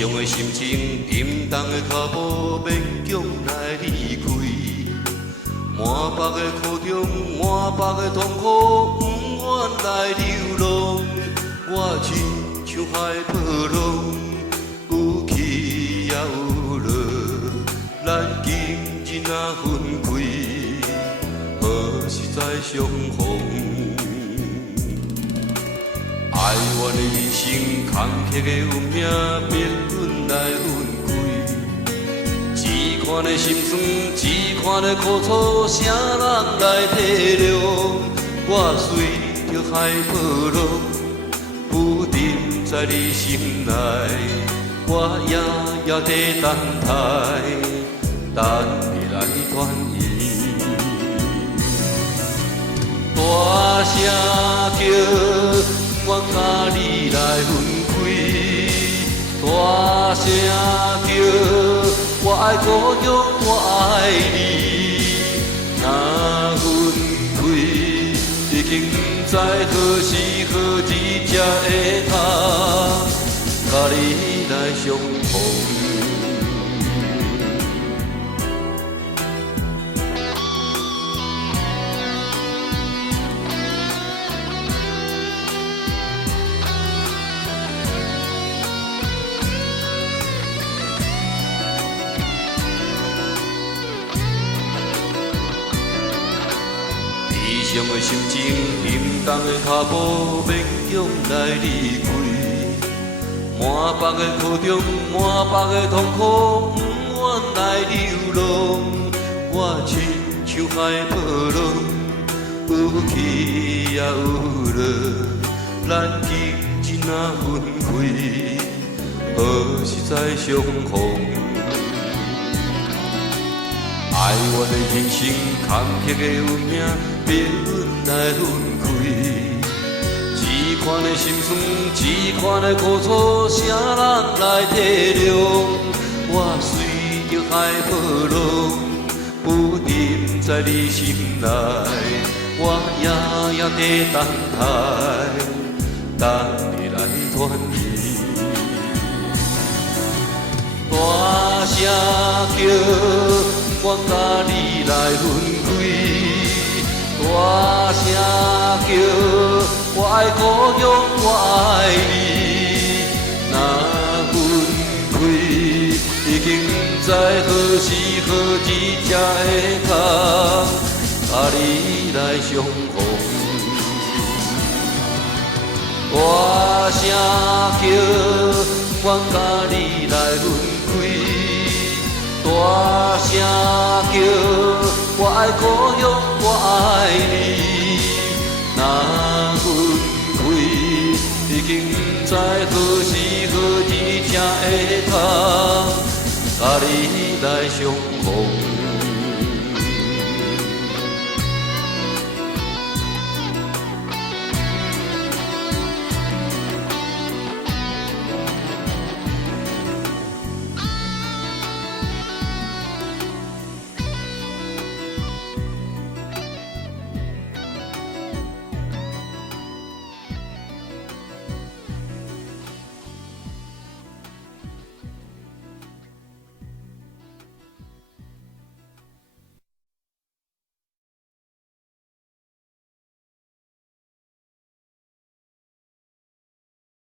常的心情，沉重的脚步，勉强来离开。满腹的苦衷，满腹的痛苦，不愿来流浪。我亲像海波浪，有起也有落，咱今日若分开，何时再相逢？哀怨的人生，坎坷的运命，命运来分开。只看的心酸，只看的苦楚，谁人来体谅？我随着海波浪，浮沉在你心内，我夜夜在等待，等你来团圆。大声叫，我甲你来分开，大声叫，我爱故乡，我爱你。若分开，已经不知何时何日才会通，甲你来相逢。悲伤的心情，沉重的脚步，勉强来离开。满腹的苦衷，满腹的痛苦，不愿来流浪。我亲像海波浪，有起也有落。咱今日若分开，何时再相逢？哀怨的人生，坎坷的运命，命运来分开。只看的心酸，只看的苦楚，谁人来体谅？我随着海波浪，浮沉在你心内，我夜夜在等待，等你来团圆。大声叫，我甲你来分开，大声叫，我爱故乡，我爱你。若分开，已经不知何时何日才会通，甲你来相逢。大声叫，我甲你来分开。大声叫，我爱故乡，我爱你。若分开，已经不知何时何日才会通，甲你来相逢。